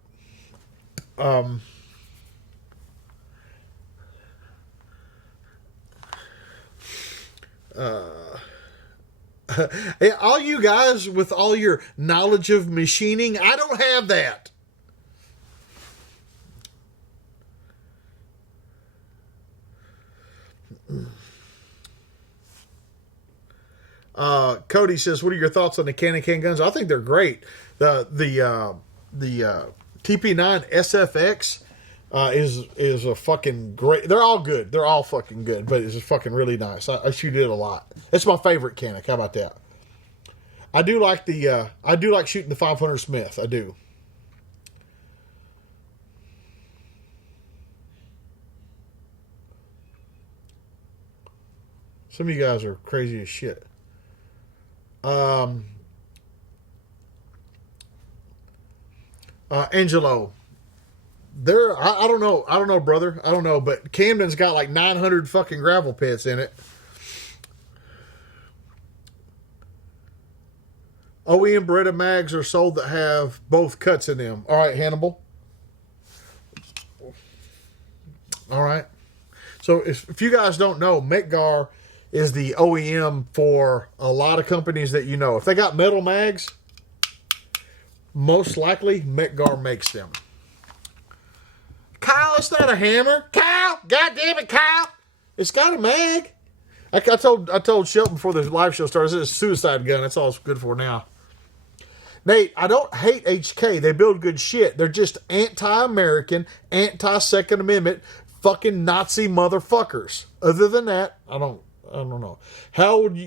All you guys with all your knowledge of machining, I don't have that. Cody says, what are your thoughts on the Can guns? I think they're great. The TP9 SFX is a fucking great. They're all good. They're all fucking good, but it's just fucking really nice. I shoot it a lot. It's my favorite Canic. How about that? I do like shooting the 500 Smith. I do. Some of you guys are crazy as shit. Angelo, I don't know, brother. I don't know, but Camden's got like 900 fucking gravel pits in it. OEM Beretta mags are sold that have both cuts in them. All right, Hannibal. All right. So if you guys don't know, Metgar is the OEM for a lot of companies that you know. If they got metal mags, most likely Metgar makes them. Kyle, it's not a hammer. Kyle, God damn it, Kyle. It's got a mag. I told Shelton before the live show started, it's a suicide gun. That's all it's good for now. Nate, I don't hate HK. They build good shit. They're just anti-American, anti-Second Amendment, fucking Nazi motherfuckers. Other than that, I don't know. How old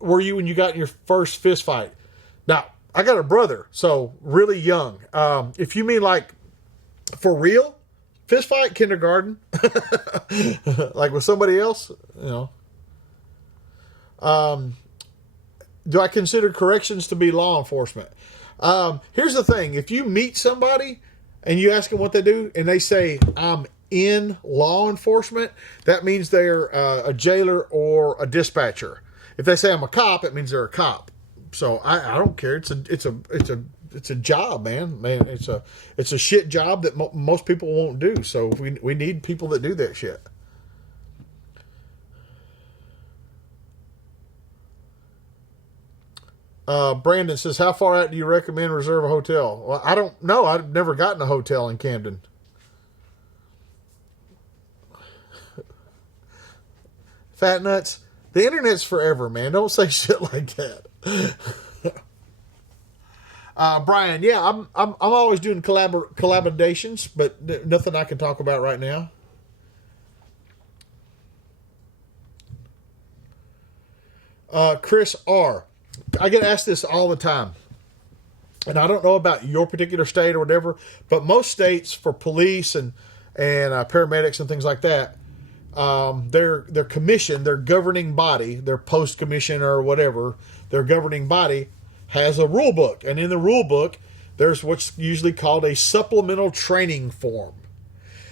were you when you got in your first fist fight? Now, I got a brother, so really young. If you mean like for real, fist fight, kindergarten, like with somebody else, you know. Do I consider corrections to be law enforcement? Here's the thing. If you meet somebody and you ask them what they do and they say, I'm in law enforcement, that means they're a jailer or a dispatcher. If they say I'm a cop, it means they're a cop. So I don't care. It's a job, man. It's a shit job that most people won't do. So we need people that do that shit. Brandon says, how far out do you recommend reserve a hotel? Well, I don't know. I've never gotten a hotel in Camden. Fat nuts. The internet's forever, man. Don't say shit like that. Brian, yeah, I'm always doing collaborations, but nothing I can talk about right now. Chris R. I get asked this all the time, and I don't know about your particular state or whatever, but most states for police and paramedics and things like that, their commission, their governing body, their post commission or whatever, their governing body has a rule book, and in the rule book, there's what's usually called a supplemental training form.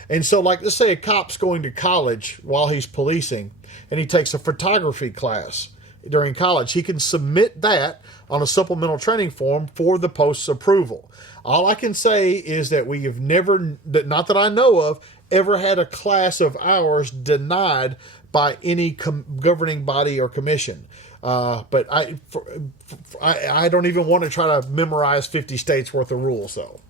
And so, like, let's say a cop's going to college while he's policing, and he takes a photography class during college. He can submit that on a supplemental training form for the post's approval. All I can say is that we have never, not that I know of, ever had a class of ours denied by any governing body or commission. But I don't even want to try to memorize 50 states worth of rules, so.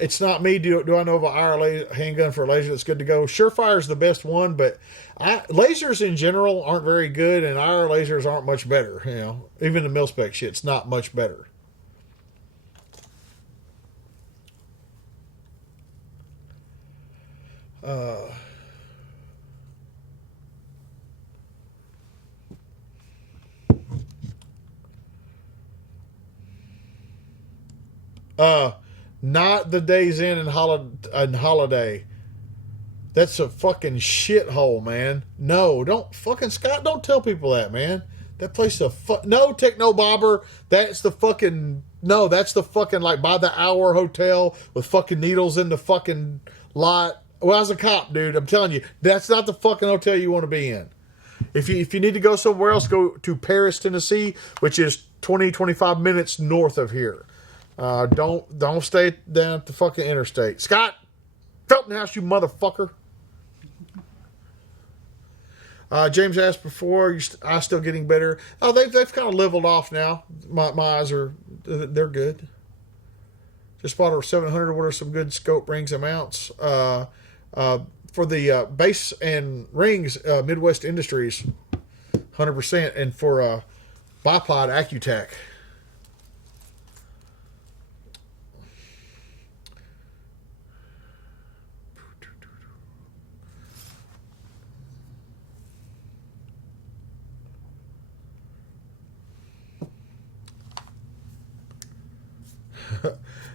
It's not me. Do I know of an IR handgun for a laser that's good to go? Surefire is the best one, but lasers in general aren't very good, and IR lasers aren't much better. You know, even the mil-spec shit's not much better. Not the Days Inn and Holiday. That's a fucking shithole, man. No, don't fucking Scott. Don't tell people that, man. That place is no Techno Bobber. That's the fucking That's the fucking like by the hour hotel with fucking needles in the fucking lot. Well, I was a cop, dude. I'm telling you, that's not the fucking hotel you want to be in. If you need to go somewhere else, go to Paris, Tennessee, which is 25 minutes north of here. Don't stay down at the fucking interstate. Scott, Felton House, you motherfucker. James asked before, I still getting better? Oh, they've kind of leveled off now. My eyes they're good. Just bought a 700. What are some good scope rings and mounts? For the base and rings, Midwest Industries, 100%, and for bipod, Accutech.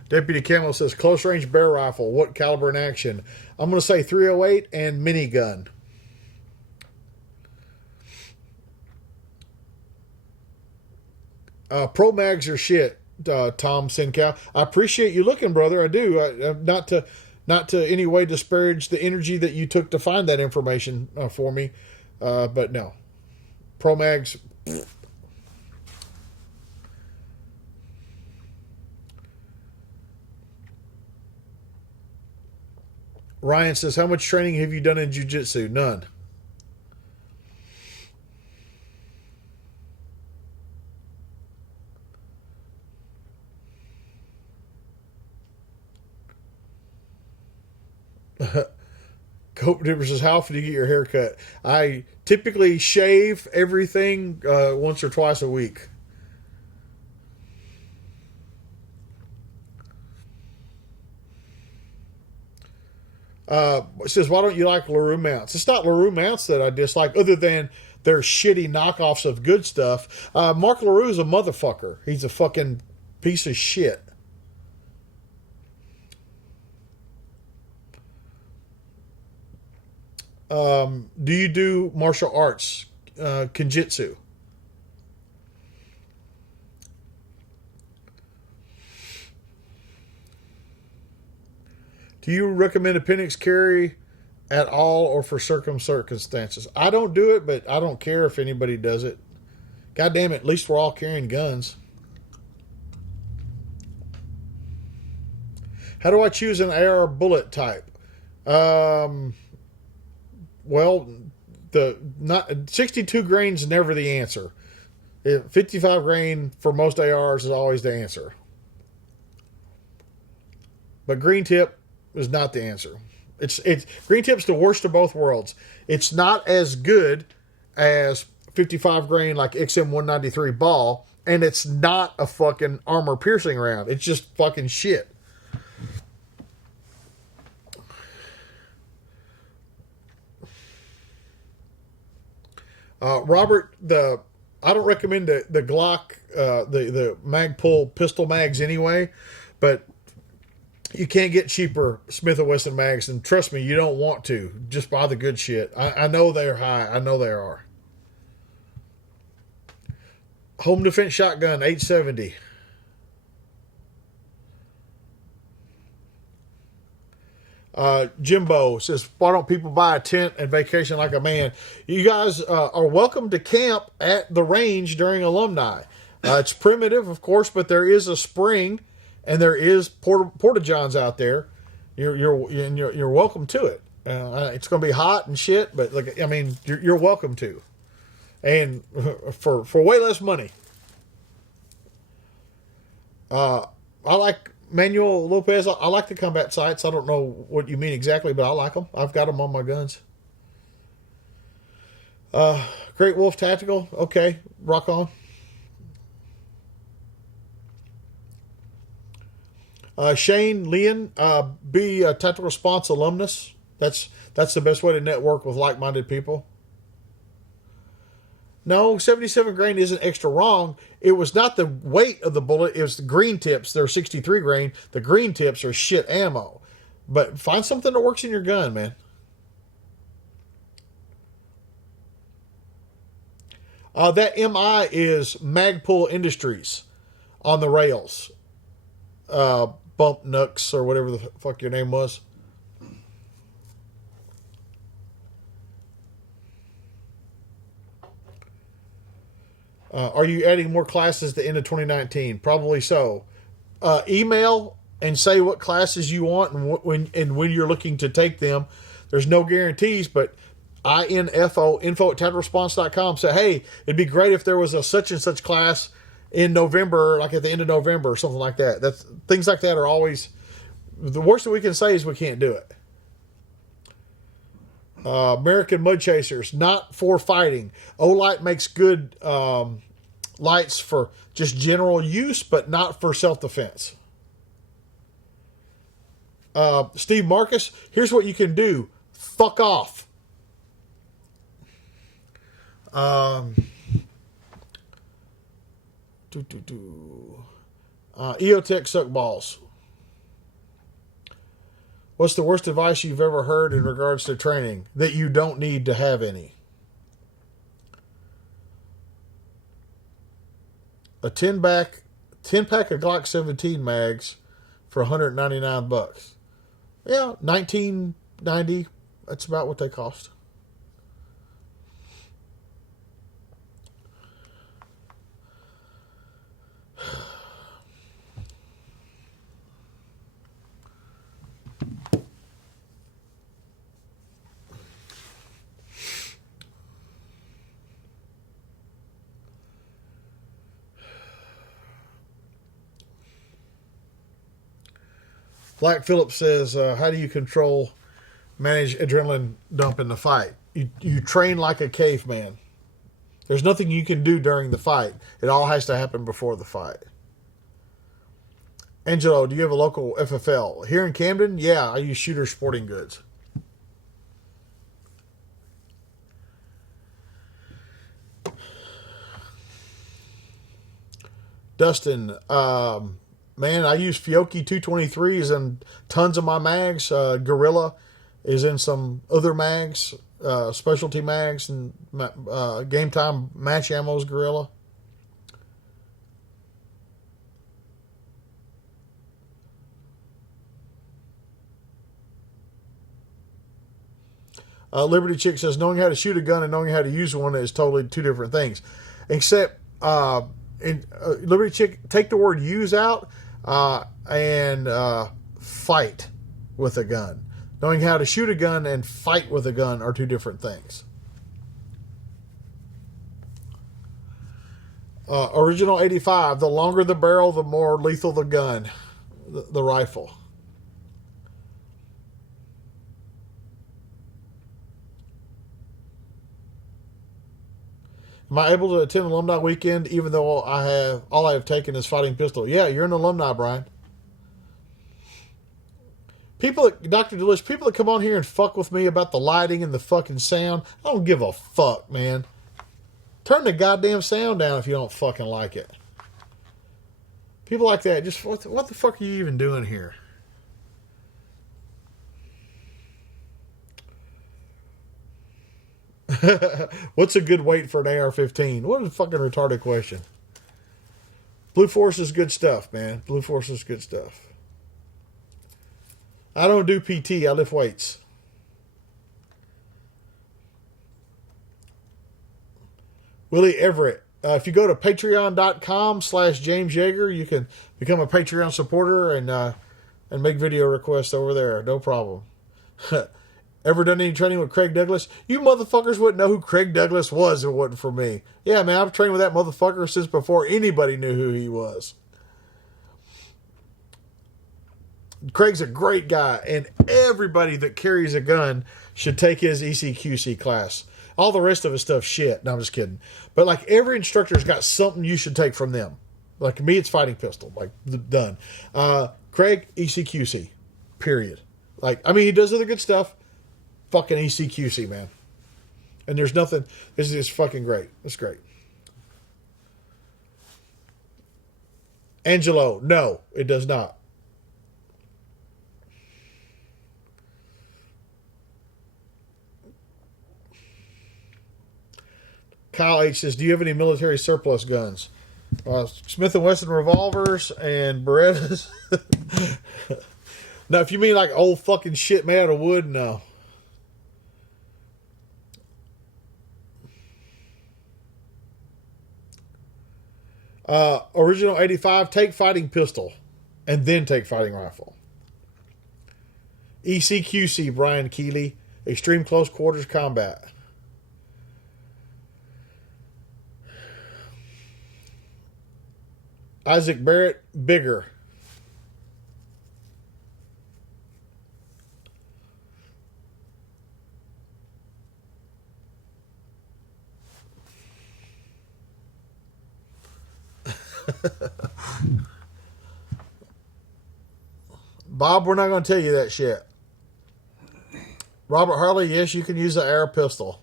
Deputy Camel says, close range bear rifle. What caliber in action? I'm going to say 308 and minigun. Pro mags are shit, Tom Sincow. I appreciate you looking, brother. I do. Not to any way disparage the energy that you took to find that information for me. But no. Pro Mags. Ryan says, how much training have you done in jiu-jitsu? None. Cope Dipper says, how often do you get your hair cut? I typically shave everything once or twice a week. It says, why don't you like LaRue mounts? It's not LaRue mounts that I dislike, other than they're shitty knockoffs of good stuff. Mark LaRue is a motherfucker. He's a fucking piece of shit. Do you do martial arts? Kenjutsu? Do you recommend appendix carry at all or for circumstances? I don't do it, but I don't care if anybody does it. God damn it, at least we're all carrying guns. How do I choose an AR bullet type? Well, the 62 grain's never the answer. 55 grain for most ARs is always the answer. But green tip is not the answer. It's green tip's the worst of both worlds. It's not as good as 55 grain like XM193 ball, and it's not a fucking armor piercing round. It's just fucking shit. Robert, I don't recommend the Glock, the Magpul pistol mags anyway, but you can't get cheaper Smith & Wesson mags, and trust me, you don't want to. Just buy the good shit. I know they're high. I know they are. Home defense shotgun, 870. Jimbo says, why don't people buy a tent and vacation like a man? You guys are welcome to camp at the range during alumni. It's primitive, of course, but there is a spring and there is porta johns out there. You're welcome to it. It's going to be hot and shit, but like, I mean, you're welcome to, and for way less money. I like Manuel Lopez. I like the combat sights. I don't know what you mean exactly, but I like them. I've got them on my guns. Great Wolf Tactical. Okay, rock on. Shane Leon, be a Tactical Response alumnus. That's the best way to network with like-minded people. No, 77 grain isn't extra wrong. It was not the weight of the bullet. It was the green tips. They're 63 grain. The green tips are shit ammo. But find something that works in your gun, man. That MI is Magpul Industries on the rails. Bump Nux or whatever the fuck your name was. Are you adding more classes at the end of 2019? Probably so. Email and say what classes you want and when you're looking to take them. There's no guarantees, but info at tacticalresponse.com. Say, hey, it'd be great if there was a such and such class in November, like at the end of November or something like that. That's things like that are always the worst that we can say is we can't do it. American Mud Chasers, not for fighting. Olight makes good lights for just general use, but not for self-defense. Steve Marcus, here's what you can do. Fuck off. EOTech suck balls. What's the worst advice you've ever heard in regards to training that you don't need to have any? A 10-pack of Glock 17 mags for $199. Yeah, $19.90. That's about what they cost. Black Phillip says, how do you manage adrenaline dump in the fight? You train like a caveman. There's nothing you can do during the fight. It all has to happen before the fight. Angelo, do you have a local FFL? Here in Camden? Yeah, I use Shooter Sporting Goods. Dustin, man, I use Fiocchi 223s in tons of my mags. Gorilla is in some other mags, specialty mags, and game time match ammo's Gorilla. Liberty Chick says, knowing how to shoot a gun and knowing how to use one is totally two different things. Except, Liberty Chick, take the word use out and fight with a gun. Knowing how to shoot a gun and fight with a gun are two different things. Original 85, the longer the barrel, the more lethal the gun, the rifle. Am I able to attend alumni weekend even though all I have taken is fighting pistol? Yeah, you're an alumni, Brian. Dr. Delish, people that come on here and fuck with me about the lighting and the fucking sound, I don't give a fuck, man. Turn the goddamn sound down if you don't fucking like it. People like that, just what the fuck are you even doing here? What's a good weight for an AR-15? What a fucking retarded question. Blue Force is good stuff, man. Blue Force is good stuff. I don't do PT. I lift weights. Willie Everett. If you go to patreon.com/James Yeager, you can become a Patreon supporter and make video requests over there. No problem. Ever done any training with Craig Douglas? You motherfuckers wouldn't know who Craig Douglas was if it wasn't for me. Yeah, man, I've trained with that motherfucker since before anybody knew who he was. Craig's a great guy, and everybody that carries a gun should take his ECQC class. All the rest of his stuff, shit. No, I'm just kidding. But like every instructor's got something you should take from them. Like me, it's fighting pistol. Like done. Craig, ECQC. Period. Like, I mean, he does other good stuff. Fucking ECQC, man. And there's nothing. This is fucking great. It's great. Angelo, no, it does not. Kyle H says, do you have any military surplus guns? Smith & Wesson revolvers and Berettas. Now, if you mean like old fucking shit made out of wood, no. Original 85, take fighting pistol and then take fighting rifle. ECQC, Brian Keeley, extreme close quarters combat. Isaac Barrett, bigger. Bob, we're not going to tell you that shit. Robert Harley, yes, you can use the air pistol.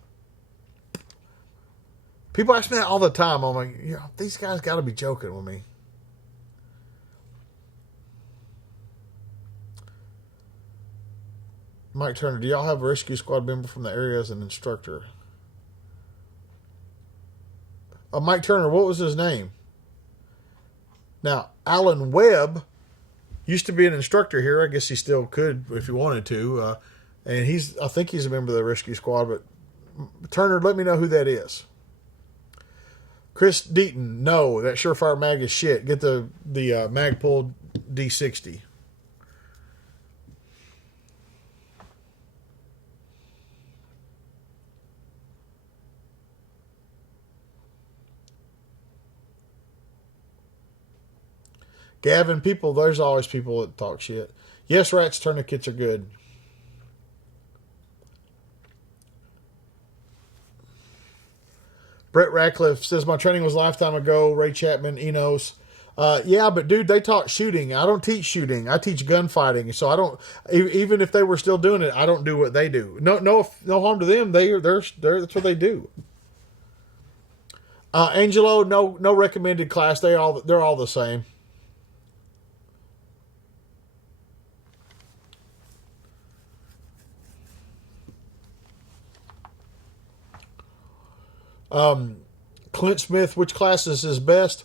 People ask me that all the time. I'm like, you know, these guys got to be joking with me. Mike Turner, do y'all have a rescue squad member from the area as an instructor? Mike Turner, what was his name? Now, Alan Webb used to be an instructor here. I guess he still could if he wanted to. And I think he's a member of the rescue squad. But Turner, let me know who that is. Chris Deaton, no, that Surefire mag is shit. Get the Magpul D60. Gavin, there's always people that talk shit. Yes, rats tourniquets are good. Brett Ratcliffe says, my training was a lifetime ago. Ray Chapman, Enos. Yeah, but dude, they taught shooting. I don't teach shooting. I teach gunfighting. So I don't, even if they were still doing it, I don't do what they do. No harm to them. They're that's what they do. Angelo, no recommended class. They're all the same. Clint Smith, which classes is best?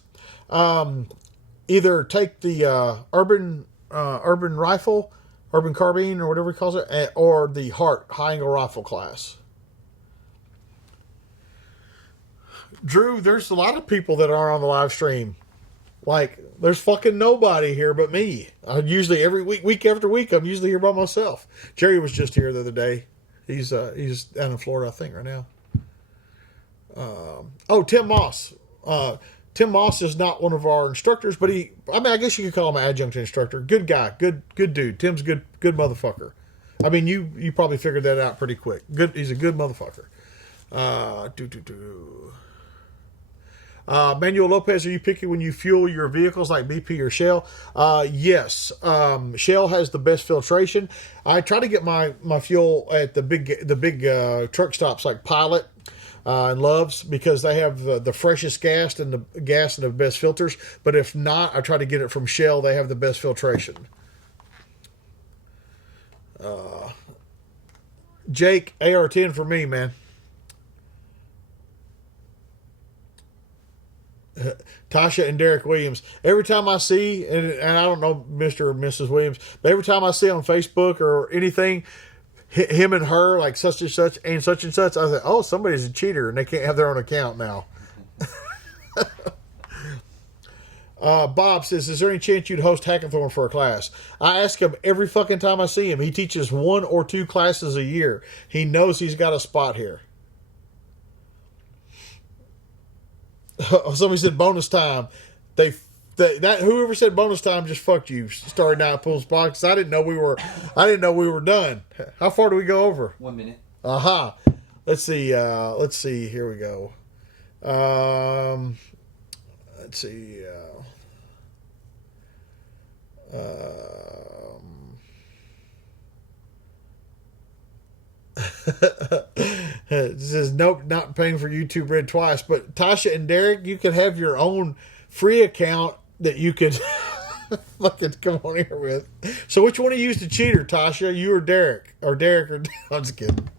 Either take the urban rifle, urban carbine, or whatever he calls it, or the Hart high angle rifle class. Drew, there's a lot of people that are on the live stream. Like, there's fucking nobody here but me. I usually every week after week, I'm usually here by myself. Jerry was just here the other day. He's down in Florida, I think, right now. Tim Moss. Tim Moss is not one of our instructors, but I guess you could call him an adjunct instructor. Good guy, good dude. Tim's good motherfucker. I mean, you probably figured that out pretty quick. He's a good motherfucker. Manuel Lopez, are you picky when you fuel your vehicles like BP or Shell? Yes. Shell has the best filtration. I try to get my fuel at the big truck stops like Pilot and Love's, because they have the freshest gas and the best filters. But if not, I try to get it from Shell. They have the best filtration. Jake, AR-10 for me, man. Tasha and Derek Williams. Every time I see, and I don't know Mr. or Mrs. Williams, but every time I see on Facebook or anything, him and her, like such and such, I say, oh, somebody's a cheater and they can't have their own account now. Bob says, is there any chance you'd host Hackathon for a class? I ask him every fucking time I see him. He teaches 1 or 2 classes a year. He knows he's got a spot here. Somebody said bonus time. Whoever said bonus time just fucked you. Starting out Pool's box. I didn't know we were done. How far do we go over? 1 minute. Aha. Let's see. Here we go. Let's see. It says, nope, not paying for YouTube Red twice. But Tasha and Derek, you could have your own free account that you could fucking come on here with. So which one of you is the cheater, Tasha? You or Derek? Or Derek or I'm just kidding.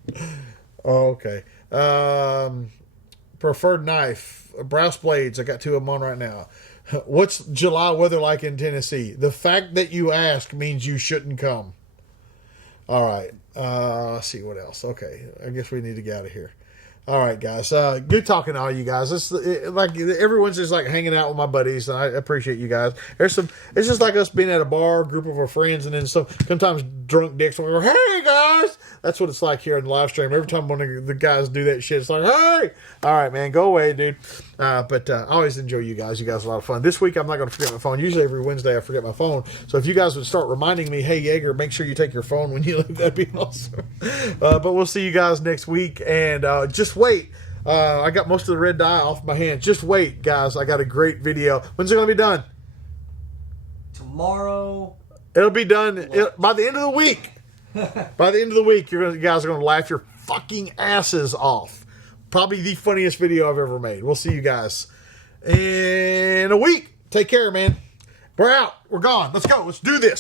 Oh, okay. Preferred knife. Browse blades. I got 2 of them on right now. What's July weather like in Tennessee? The fact that you ask means you shouldn't come. All right. Let's see what else. Okay. I guess we need to get out of here. All right, guys. Good talking to all you guys. Like everyone's just like hanging out with my buddies, and I appreciate you guys. It's just like us being at a bar, group of our friends, and then sometimes drunk dicks will go, "Hey guys!" That's what it's like here on the live stream. Every time one of the guys do that shit, it's like, "Hey!" All right, man, go away, dude. But I always enjoy you guys. You guys are a lot of fun. This week, I'm not going to forget my phone. Usually every Wednesday, I forget my phone. So if you guys would start reminding me, "Hey, Jaeger, make sure you take your phone when you leave," that'd be awesome. But we'll see you guys next week, and just wait. I got most of the red dye off my hands. Just wait, guys. I got a great video. When's it going to be done? Tomorrow. It'll be done by the end of the week. By the end of the week, you guys are going to laugh your fucking asses off. Probably the funniest video I've ever made. We'll see you guys in a week. Take care, man. We're out. We're gone. Let's go. Let's do this.